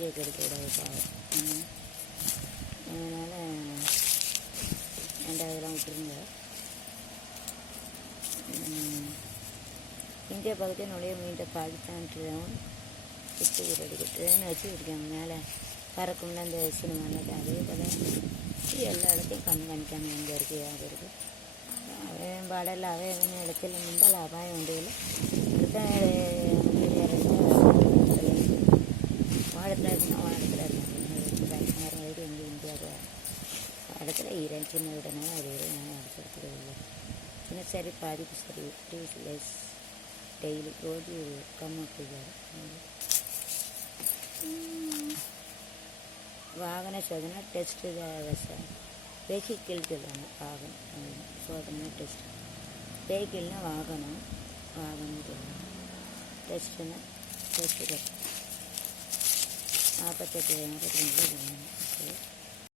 Cake எடுக்க அதனால் ரெண்டாவதுலாம் விட்டுருங்க. இந்தியா பக்கத்தில் நுழைய முயன்ற பாகிஸ்தான் ட்ரோன் விட்டு உயிரடிக்க ட்ரெயின் வச்சு இருக்காங்க மேலே பறக்கும்ல அந்த சினிமாவில் அதே போல் எல்லா இடத்தையும் கண்காணிக்காமல் எங்கே இருக்குது யார் இருக்குது அவன் பாடல் அவன் இடத்துல முந்தால் அபாயம் உண்டு இல்லை കൺസ്യൂമർമാരുടെ എന്റെ ഇന്ത്യ പാടത്തിലെ ഈ രഞ്ജിമയുടനെ അവരോട് ഞാൻ അവസരത്തിലുള്ളൂ ദിനസരി പാതി പുസ്തകം ട്യൂസ്ലെസ് ഡെയിലി ഗോഡി കമ്മിട്ടുക വാഹന ശോധന ടെസ്റ്റ് വ്യവസായം വെഹിക്കിൾസിലാണ് വാഹന ശോധന ടെസ്റ്റ്. വെഹിക്കിളിന് വാഹനം വാഹനം ടെസ്റ്റിന് ടെസ്റ്റ് para que.